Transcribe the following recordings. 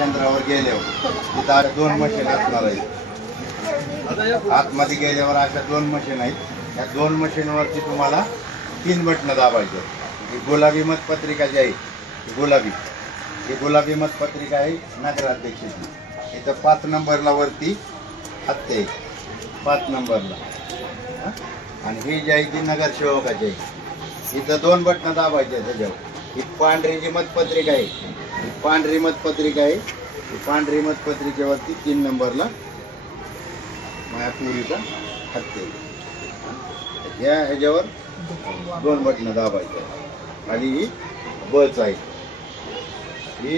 केंद्रावर गेल्यावर तिथं अशा 2 मशीन असणार आहेत. आतमध्ये गेल्यावर अशा 2 मशीन आहेत. या 2 मशीनवरती तुम्हाला 3 बटणं दाबायचे. ही गुलाबी मतपत्रिका जी आहे ही गुलाबी मतपत्रिका आहे नगराध्यक्षाची. इथं 5 नंबरला वरती हत्ते आहे, 5 नंबरला. आणि ही जी आहे ती नगरसेवकाची आहे. इथं 2 बटणं दाबायचे त्याच्यावर. ही पांढरी जी मतपत्रिका आहे, ही पांढरी मतपत्रिका आहे. ही पांढरी मतपत्रिकेवरती 3 नंबरला माझ्या पुरीचा हत्ते. या ह्याच्यावर 2 बटणं दाबायचे. आणि ही बच आहे. ही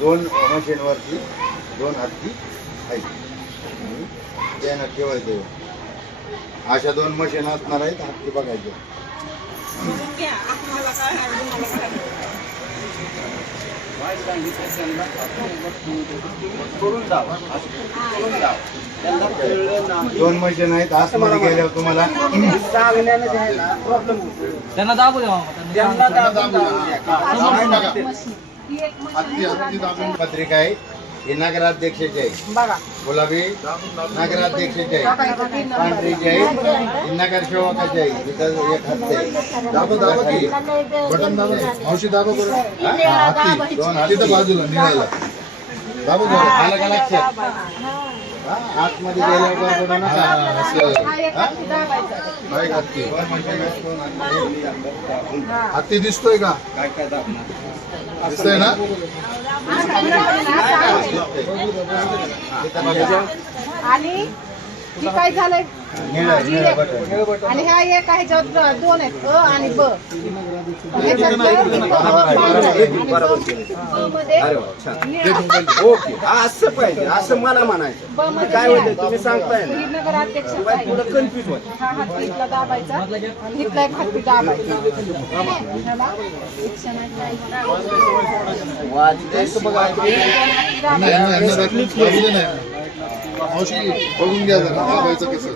2 मशीनवरती 2 हत्ती आहेत. त्यानं ठेवायचे. अशा 2 मशीन असणार आहेत. हत्ती बघायचे. दोन मशीन आहेत. आतमध्ये गेल्यावर तुम्हाला त्यांना दाबू द्या. पत्रिका आहे ही नगराध्यक्षाची आहे. गुलाबी नगराध्यक्षाची आहे. पांढरी जी आहे ही नगरसेवकाची आहे. तिथं एक हत्ती आहे. बटन दाबा. मावशी दाबा बरं. दोन हत्ती तिथं बाजूला निघायला दाबा बरं. आलं का लक्षात? आतमध्ये गेल्यावर बघू नका. काय हत्ती दोन मशीन आहेत, 2 हत्ती. हत्ती दिसतोय का? दिसतोय ना? आणि ही काय झालंय निळं बटन. आणि ह्या एक आहे ह्याच्यावर 2 आहेत अ आणि ब. ओके असं पाहिजे असं मला म्हणायचं. काय होतं तुम्ही सांगताय ना नगराध्यक्ष थोडं कन्फ्युज होत. हा हात इथला दाबायचा आणि इथला एक हात दाबायचा. मावशी बघून घ्या जरा दाबायचं कसं.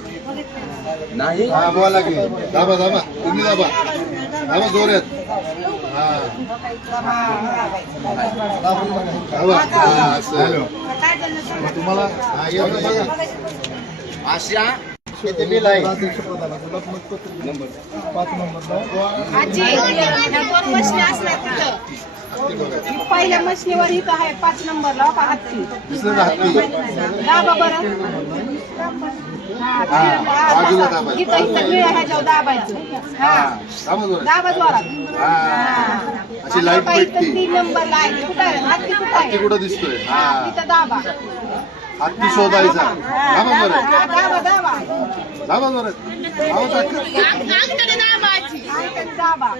नाही हा बोला की. दाबा दाबा. तुम्ही दाबा दाबा जोरात. हा दाबा. हा, असं. हॅलो. मग तुम्हाला हा एवढं बघा. अशा किती बिल आहे? आजी ह्या 2 मशनी असल्या तिथं. पहिल्या मशनीवर इथं आहे 5 नंबरला हत्ती. दुसरं हत्ती दाबा बरं. बाजूला दाबायचं. इथं इथं निळ्या ह्याच्यावर दाबायचं. हा दाबा जोरात. दाबा जोरात. अशी लाईट पेटती. 3 नंबरला आहे. कुठं आहे हत्ती? कुठं हत्ती आहे? कुठं दिसतोय? हा तिथं दाबा. हत्ती शोधायचा. दाबा जोरात. दाबा दाबा दाबा जोरात. आवाज ऐकला? दाबा.